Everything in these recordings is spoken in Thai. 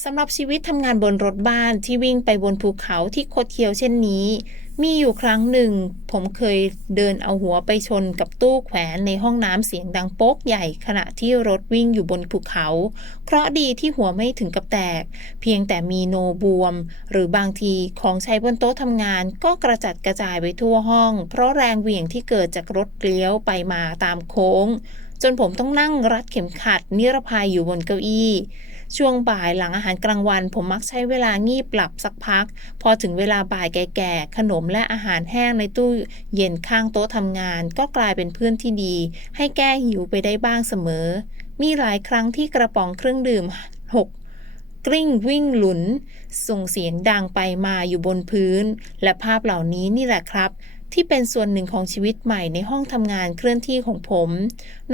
สำหรับชีวิตทำงานบนรถบ้านที่วิ่งไปบนภูเขาที่โคดเคียวเช่นนี้ มีอยู่ครั้งหนึ่ง ผมเคยเดินเอาหัวไปชนกับตู้แขวนในห้องน้ำเสียงดังโป๊กใหญ่ขณะที่รถวิ่งอยู่บนภูเขาเคราะดีที่หัวไม่ถึงกับแตก เพียงแต่มีโนบวม หรือบางทีของใช้บนโต๊ะทำงานก็กระจัดกระจายไปทั่วห้อง เพราะแรงเหวี่ยงที่เกิดจากรถเลี้ยวไปมาตามโค้ง จนผมต้องนั่งรัดเข็มขัด นิรภัยอยู่บนเก้าอี้ ช่วงบ่ายหลังอาหารกลางวัน ผมมักใช้เวลางีบหลับสักพัก พอถึงเวลาบ่ายแก่ๆขนมและอาหารแห้งในตู้เย็นข้างโต๊ะทำงาน ก็กลายเป็นเพื่อนที่ดี ให้แก้หิวไปได้บ้างเสมอ มีหลายครั้งที่กระป๋องเครื่องดื่มหกกลิ้งวิ่งหลุน ส่งเสียงดังไปมาอยู่บนพื้น และภาพเหล่านี้นี่แหละครับ ที่เป็นส่วนหนึ่งของชีวิตใหม่ในห้องทำงานเคลื่อนที่ของผม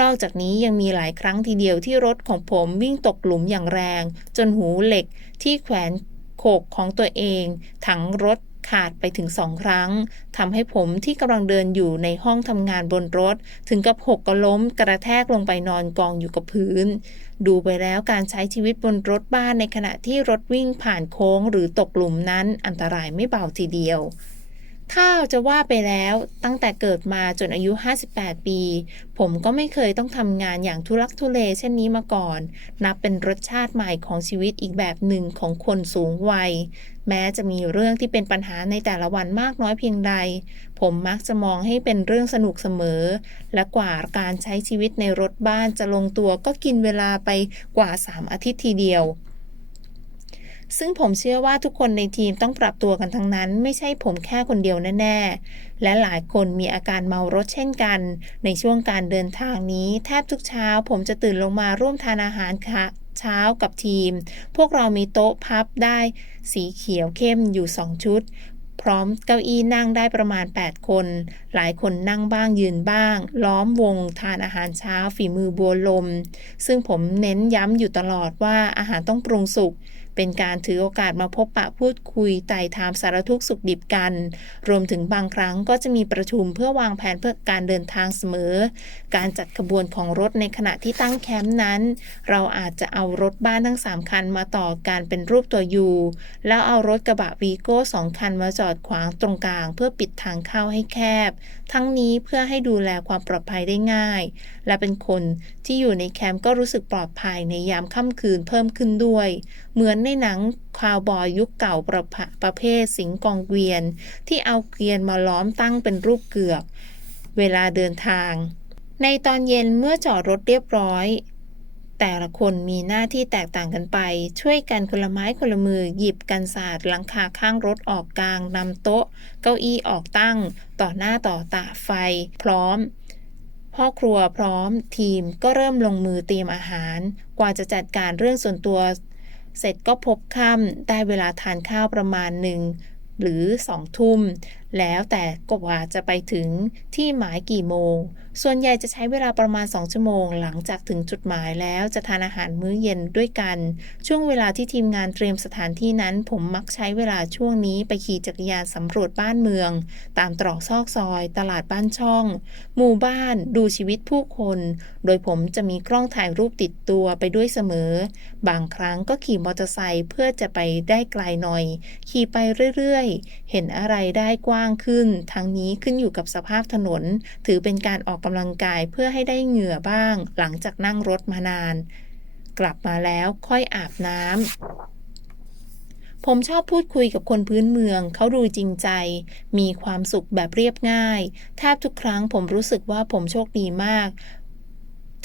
นอกจากนี้ยังมีหลายครั้งทีเดียวที่รถของผมวิ่งตกหลุมอย่างแรง จนหูเหล็กที่แขวนโขกของตัวเอง ถังรถขาดไปถึงสองครั้งทำให้ผมที่กำลังเดินอยู่ในห้องทำงานบนรถ ถึงกับหกก็ล้มกระแทกลงไปนอนกองอยู่กับพื้น ดูไปแล้วการใช้ชีวิตบนรถบ้านในขณะที่รถวิ่งผ่านโค้งหรือตกหลุมนั้นอันตรายไม่เบาทีเดียว ถ้าจะว่าไปแล้วตั้งแต่เกิดมาจนอายุ 58 ปี ผมก็ไม่เคยต้องทำงานอย่างทุลักทุเลเช่นนี้มาก่อน นับเป็นรสชาติใหม่ของชีวิตอีกแบบหนึ่งของคนสูงวัย แม้จะมีเรื่องที่เป็นปัญหาในแต่ละวันมากน้อยเพียงใด ผมมักจะมองให้เป็นเรื่องสนุกเสมอ และกว่าการใช้ชีวิตในรถบ้านจะลงตัวก็กินเวลาไปกว่า 3 อาทิตย์ทีเดียว ซึ่งผมเชื่อว่าทุกคนในทีมต้องปรับตัวกันทั้งนั้น ไม่ใช่ผมแค่คนเดียวแน่ๆ และหลายคนมีอาการเมารถเช่นกัน ในช่วงการเดินทางนี้ แทบทุกเช้า ผมจะตื่นลงมาร่วมทานอาหารค่ะเช้ากับทีม พวกเรามีโต๊ะพับได้ สีเขียวเข้มอยู่ 2 ชุด พร้อมเก้าอี้นั่งได้ประมาณ 8 คน หลายคนนั่งบ้างยืนบ้าง ล้อมวงทานอาหารเช้าฝีมือบัวลม ซึ่งผมเน้นย้ำอยู่ตลอดว่าอาหารต้องปรุงสุก เป็นการถือโอกาสมาพบปะพูดคุยไต่ถามสารทุกสุขดิบกัน รวมถึงบางครั้งก็จะมีประชุมเพื่อวางแผนเพื่อการเดินทางเสมอ การจัดขบวนของรถในขณะที่ตั้งแคมป์นั้น เราอาจจะเอารถบ้านทั้ง 3 คันมาต่อกันเป็นรูปตัวยูแล้วเอารถกระบะวีโก้สองคันมาจอดขวางตรงกลาง เพื่อปิดทางเข้าให้แคบ ทั้งนี้เพื่อให้ดูแลความปลอดภัยได้ง่าย และเป็นคนที่อยู่ในแคมป์ก็รู้สึกปลอดภัยในยามค่ำคืนเพิ่มขึ้นด้วย เหมือนในใหนังคาวบอยยุคเก่าประประเภทสิงกองเกวียน ที่เอาเกวียนมาล้อมตั้งเป็นรูปเกือก เวลาเดินทาง ในตอนเย็นเมื่อจอดรถเรียบร้อย แต่ละคนมีหน้าที่แตกต่างกันไป ช่วยกันคนละไม้คนละมือหยิบกันศาสตร์หลังคาข้างรถออกกลางนำโต๊ะ เก้าอี้ออกตั้ง ต่อหน้าต่อตาไฟ พร้อมพ่อครัวพร้อมทีมก็เริ่มลงมือเตรียมอาหาร กว่าจะจัดการเรื่องส่วนตัว เสร็จก็พบค่ำได้เวลาทานข้าวประมาณหนึ่งหรือสองทุ่ม แล้วแต่กว่าจะไปถึงที่หมายกี่โมง ส่วนใหญ่จะใช้เวลาประมาณ 2 ชั่วโมง หลังจากถึงจุดหมายแล้วจะทานอาหารมื้อเย็นด้วยกัน ช่วงเวลาที่ทีมงานเตรียมสถานที่นั้น ผมมักใช้เวลาช่วงนี้ไปขี่จักรยานสำรวจบ้านเมือง ตามตรอกซอกซอย ตลาดบ้านช่อง หมู่บ้าน ดูชีวิตผู้คน โดยผมจะมีกล้องถ่ายรูปติดตัวไปด้วยเสมอ บางครั้งก็ขี่มอเตอร์ไซค์เพื่อจะไปได้ไกลหน่อย ขี่ไปเรื่อยๆ เห็นอะไรได้กว้างขึ้น ทั้งนี้ขึ้นอยู่กับสภาพถนน ถือเป็นการออกกำลังกายเพื่อให้ได้เหงื่อบ้าง หลังจากนั่งรถมานาน กลับมาแล้วค่อยอาบน้ำผมชอบพูดคุยกับคนพื้นเมือง เขาดูจริงใจ มีความสุขแบบเรียบง่าย แทบทุกครั้งผมรู้สึกว่าผมโชคดีมาก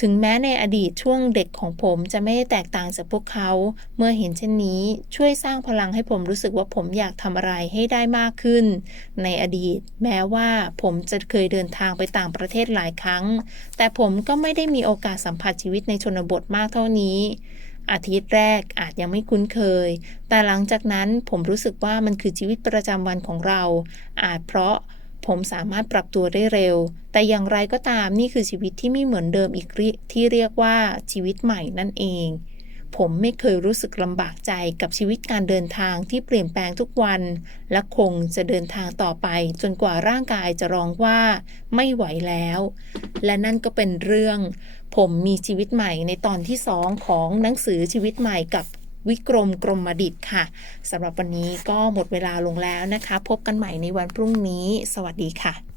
ถึงแม้ในอดีตช่วงเด็กของผมจะไม่ได้แตกต่างจากพวกเขา เมื่อเห็นเช่นนี้ช่วยสร้างพลังให้ผมรู้สึกว่าผมอยากทำอะไรให้ได้มากขึ้น ในอดีต แม้ว่าผมจะเคยเดินทางไปต่างประเทศหลายครั้ง แต่ผมก็ไม่ได้มีโอกาสสัมผัสชีวิตในชนบทมากเท่านี้ อาทิตย์แรกอาจยังไม่คุ้นเคย แต่หลังจากนั้นผมรู้สึกว่ามันคือชีวิตประจำวันของเรา อาจเพราะ ผมสามารถปรับตัวได้เร็ว แต่อย่างไรก็ตามนี่คือชีวิตที่ไม่เหมือนเดิมอีกที่เรียกว่าชีวิตใหม่นั่นเอง ผมไม่เคยรู้สึกลำบากใจกับชีวิตการเดินทางที่เปลี่ยนแปลงทุกวัน และคงจะเดินทางต่อไป จนกว่าร่างกายจะร้องว่าไม่ไหวแล้ว และนั่นก็เป็นเรื่อง ผมมีชีวิตใหม่ในตอนที่สองของหนังสือชีวิตใหม่กับ วิกรมกรมดิตค่ะสำหรับวันนี้ก็หมดเวลาลงแล้วนะคะ พบกันใหม่ในวันพรุ่งนี้ สวัสดีค่ะ